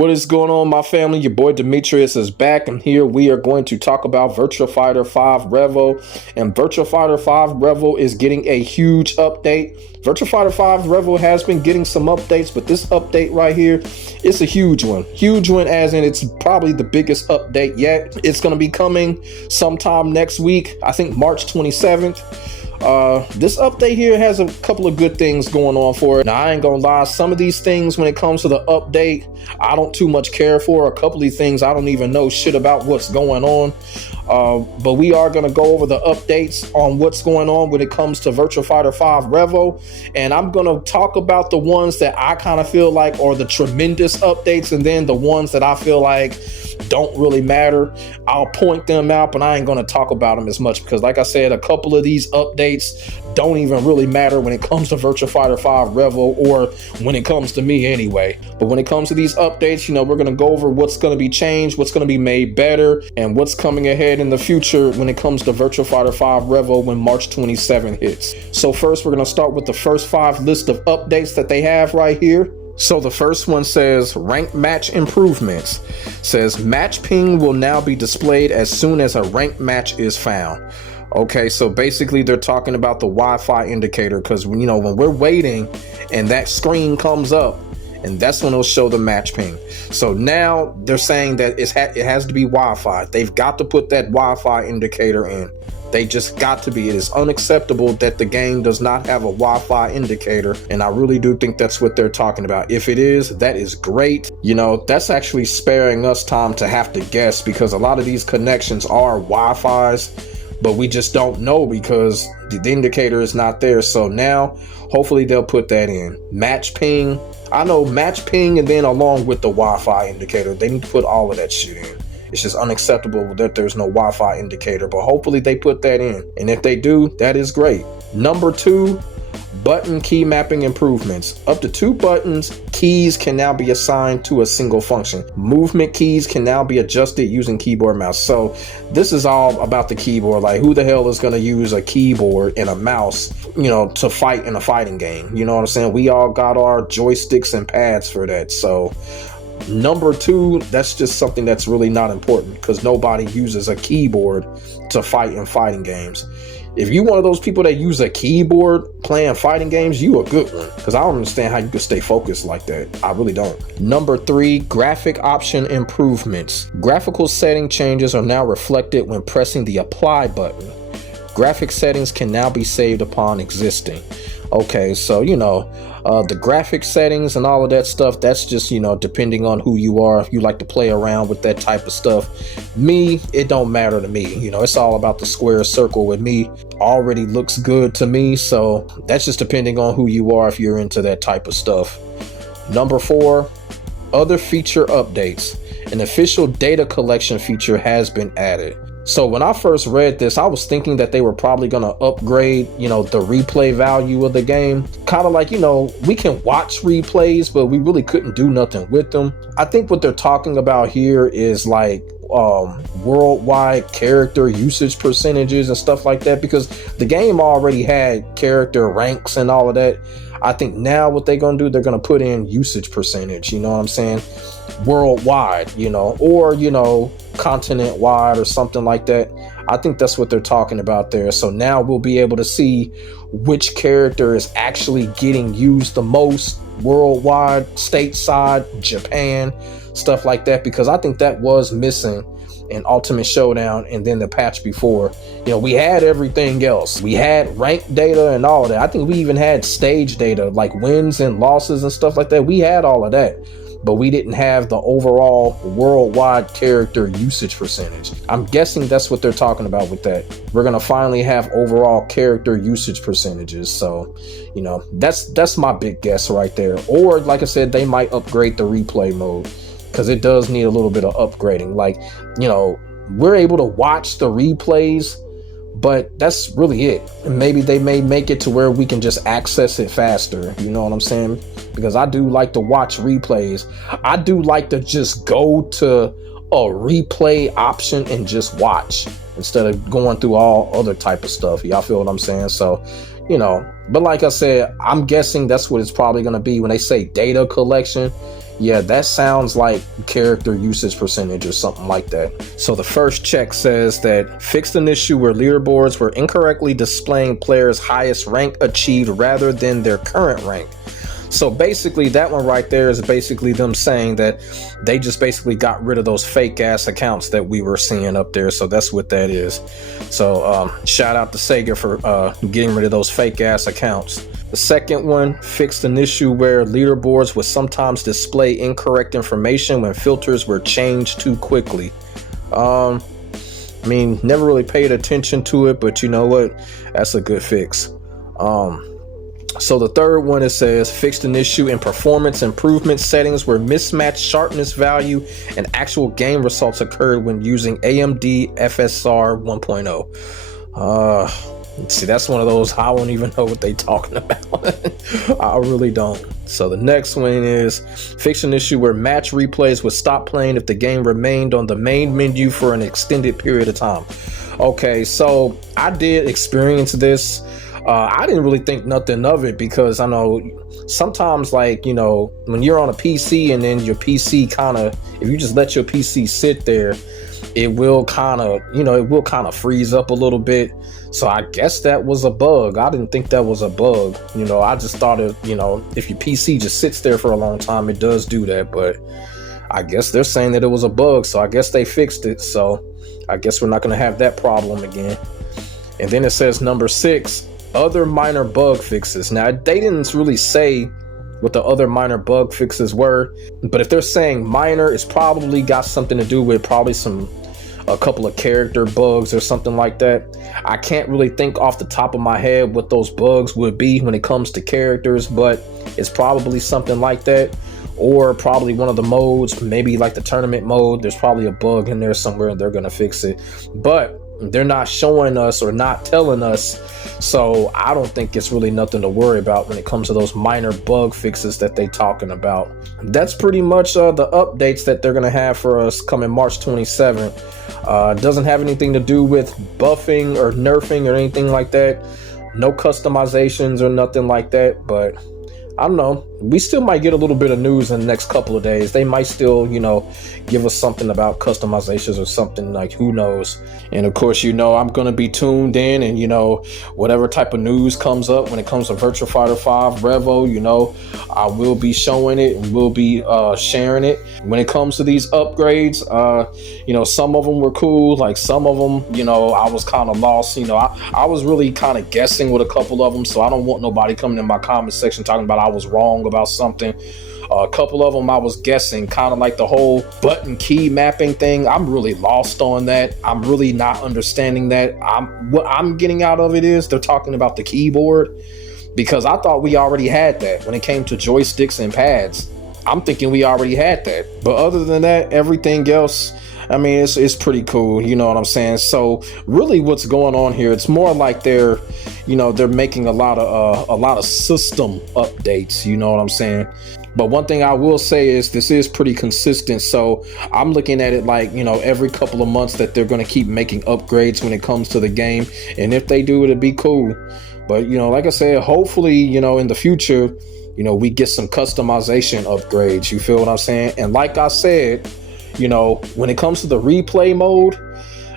What is going on, my family? Your boy Demetrius is back, and here we are going to talk about Virtua Fighter 5 REVO. And Virtua Fighter 5 REVO is getting a huge update. Virtua Fighter 5 REVO has been getting some updates, but this update right here, it's a huge one. Huge one as in it's probably the biggest update yet. It's going to be coming sometime next week, I think March 27th. This update here has a couple of good things going on for it. Now, I ain't gonna lie, some of these things when it comes to the update, I don't too much care for. A couple of things I don't even know shit about what's going on. But we are going to go over the updates on what's going on when it comes to Virtua Fighter 5 REVO. And I'm going to talk about the ones that I kind of feel like are the tremendous updates, and then the ones that I feel like don't really matter. I'll point them out, but I ain't going to talk about them as much because, like I said, a couple of these updates don't even really matter when it comes to Virtua Fighter 5 REVO, or when it comes to me anyway. But when it comes to these updates, you know, we're going to go over what's going to be changed, what's going to be made better, and what's coming ahead in the future when it comes to Virtua Fighter 5 REVO when March 27 hits. So first, we're going to start with the first 5 list of updates that they have right here. So the first one says rank match improvements. Says match ping will now be displayed as soon as a ranked match is found. Okay, so basically they're talking about the Wi-Fi indicator, because you know, when we're waiting and that screen comes up, and that's when it'll show the match ping. So now they're saying that it has to be Wi-Fi. They've got to put that Wi-Fi indicator in. They just got to be. It is unacceptable that the game does not have a Wi-Fi indicator, and I really do think that's what they're talking about. If it is, that is great. You know, that's actually sparing us time to have to guess, because a lot of these connections are Wi-Fi's, but we just don't know because the indicator is not there. So now, hopefully they'll put that in. Match ping. I know match ping, and then along with the Wi-Fi indicator, they need to put all of that shit in. It's just unacceptable that there's no Wi-Fi indicator, but hopefully they put that in. And if they do, that is great. Number 2, button key mapping improvements. Up to 2 buttons, keys can now be assigned to a single function. Movement keys can now be adjusted using keyboard mouse. So this is all about the keyboard. Like, who the hell is going to use a keyboard and a mouse, you know, to fight in a fighting game? You know what I'm saying? We all got our joysticks and pads for that. So number 2, that's just something that's really not important, because nobody uses a keyboard to fight in fighting games. If you one of those people that use a keyboard playing fighting games, you a good one, because I don't understand how you can stay focused like that. I really don't. Number 3, graphic option improvements. Graphical setting changes are now reflected when pressing the apply button. Graphic settings can now be saved upon existing. Okay, so you know, the graphic settings and all of that stuff, that's just, you know, depending on who you are. If you like to play around with that type of stuff, me, it don't matter to me. You know, it's all about the square circle with me. Already looks good to me, so that's just depending on who you are if you're into that type of stuff. Number 4, other feature updates. An official data collection feature has been added. So when I first read this, I was thinking that they were probably going to upgrade, you know, the replay value of the game. Kind of like, you know, we can watch replays, but we really couldn't do nothing with them. I think what they're talking about here is like worldwide character usage percentages and stuff like that, because the game already had character ranks and all of that. I think now what they're going to do, they're going to put in usage percentage, you know what I'm saying? Worldwide, you know, or, you know, continent wide or something like that. I think that's what they're talking about there. So now we'll be able to see which character is actually getting used the most worldwide, stateside, Japan, stuff like that, because I think that was missing in Ultimate Showdown and then the patch before. You know, we had everything else. We had rank data and all of that. I think we even had stage data, like wins and losses and stuff like that. We had all of that, but we didn't have the overall worldwide character usage percentage. I'm guessing that's what they're talking about with that. We're gonna finally have overall character usage percentages. So, you know, that's my big guess right there. Or like I said, they might upgrade the replay mode, because it does need a little bit of upgrading. Like, you know, we're able to watch the replays, but that's really it. And maybe they may make it to where we can just access it faster. You know what I'm saying? Because I do like to watch replays. I do like to just go to a replay option and just watch instead of going through all other type of stuff. Y'all feel what I'm saying? So, you know, but like I said, I'm guessing that's what it's probably going to be when they say data collection. Yeah, that sounds like character usage percentage or something like that. So the first check says that fixed an issue where leaderboards were incorrectly displaying players' highest rank achieved rather than their current rank. So basically that one right there is basically them saying that they just basically got rid of those fake ass accounts that we were seeing up there. So that's what that is. So shout out to Sega for getting rid of those fake ass accounts. The second one fixed an issue where leaderboards would sometimes display incorrect information when filters were changed too quickly. I mean, never really paid attention to it, but you know what? That's a good fix. So the third one, it says fixed an issue in performance improvement settings where mismatched sharpness value and actual game results occurred when using AMD FSR 1.0. See, that's one of those I don't even know what they talking about. I really don't. So the next one is fix an issue where match replays would stop playing if the game remained on the main menu for an extended period of time. Okay, so I did experience this. I didn't really think nothing of it because I know sometimes, like, you know, when you're on a PC and then your PC kind of, if you just let your PC sit there, it will kind of, you know, it will kind of freeze up a little bit. So I guess that was a bug. I didn't think that was a bug. You know, I just thought it, you know, if your PC just sits there for a long time, it does do that. But I guess they're saying that it was a bug. So I guess they fixed it. So I guess we're not going to have that problem again. And then it says number 6. Other minor bug fixes. Now, they didn't really say what the other minor bug fixes were, but if they're saying minor, it's probably got something to do with probably a couple of character bugs or something like that. I can't really think off the top of my head what those bugs would be when it comes to characters, but it's probably something like that, or probably one of the modes, maybe like the tournament mode. There's probably a bug in there somewhere and they're gonna fix it, but they're not showing us or not telling us, so I don't think it's really nothing to worry about when it comes to those minor bug fixes that they talking about. That's pretty much the updates that they're gonna have for us coming March 27th. Doesn't have anything to do with buffing or nerfing or anything like that. No customizations or nothing like that, but I don't know. We still might get a little bit of news in the next couple of days. They might still, you know, give us something about customizations or something, like, who knows. And of course, you know, I'm going to be tuned in, and, you know, whatever type of news comes up when it comes to Virtua Fighter 5 REVO, you know, I will be showing it and we'll be sharing it. When it comes to these upgrades, you know, some of them were cool. Like some of them, you know, I was kind of lost. You know, I was really kind of guessing with a couple of them. So I don't want nobody coming in my comment section talking about I was wrong about something. A couple of them I was guessing, kind of like the whole button key mapping thing. I'm really lost on that. I'm really not understanding that. What I'm getting out of it is they're talking about the keyboard, because I thought we already had that when it came to joysticks and pads. I'm thinking we already had that. But other than that, everything else, I mean, it's pretty cool. You know what I'm saying? So really what's going on here, it's more like they're making a lot of system updates. You know what I'm saying? But one thing I will say is this is pretty consistent. So I'm looking at it like, you know, every couple of months that they're going to keep making upgrades when it comes to the game. And if they do, it'd be cool. But, you know, like I said, hopefully, you know, in the future, you know, we get some customization upgrades. You feel what I'm saying? And like I said, you know, when it comes to the replay mode,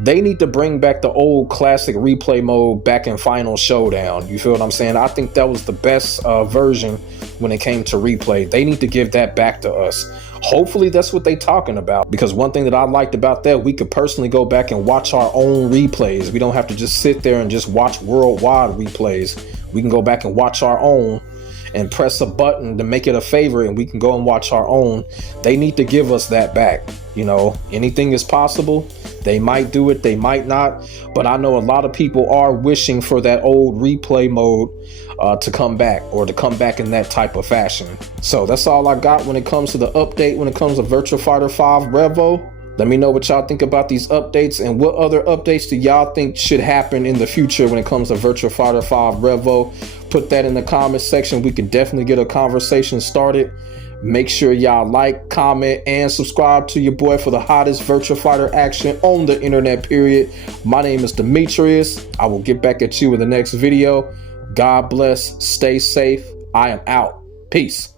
they need to bring back the old classic replay mode back in Final Showdown. You feel what I'm saying? I think that was the best version when it came to replay. They need to give that back to us. Hopefully that's what they talking about, because one thing that I liked about that, we could personally go back and watch our own replays. We don't have to just sit there and just watch worldwide replays. We can go back and watch our own and press a button to make it a favorite, and we can go and watch our own. They need to give us that back. You know, anything is possible. They might do it, they might not, but I know a lot of people are wishing for that old replay mode to come back, or to come back in that type of fashion. So that's all I got when it comes to the update, when it comes to Virtua Fighter 5 REVO. Let me know what y'all think about these updates, and what other updates do y'all think should happen in the future when it comes to Virtua Fighter 5 REVO. Put that in the comment section. We can definitely get a conversation started. Make sure y'all like, comment, and subscribe to your boy for the hottest Virtua Fighter action on the internet, period. My name is Demetrius. I will get back at you in the next video. God bless. Stay safe. I am out. Peace.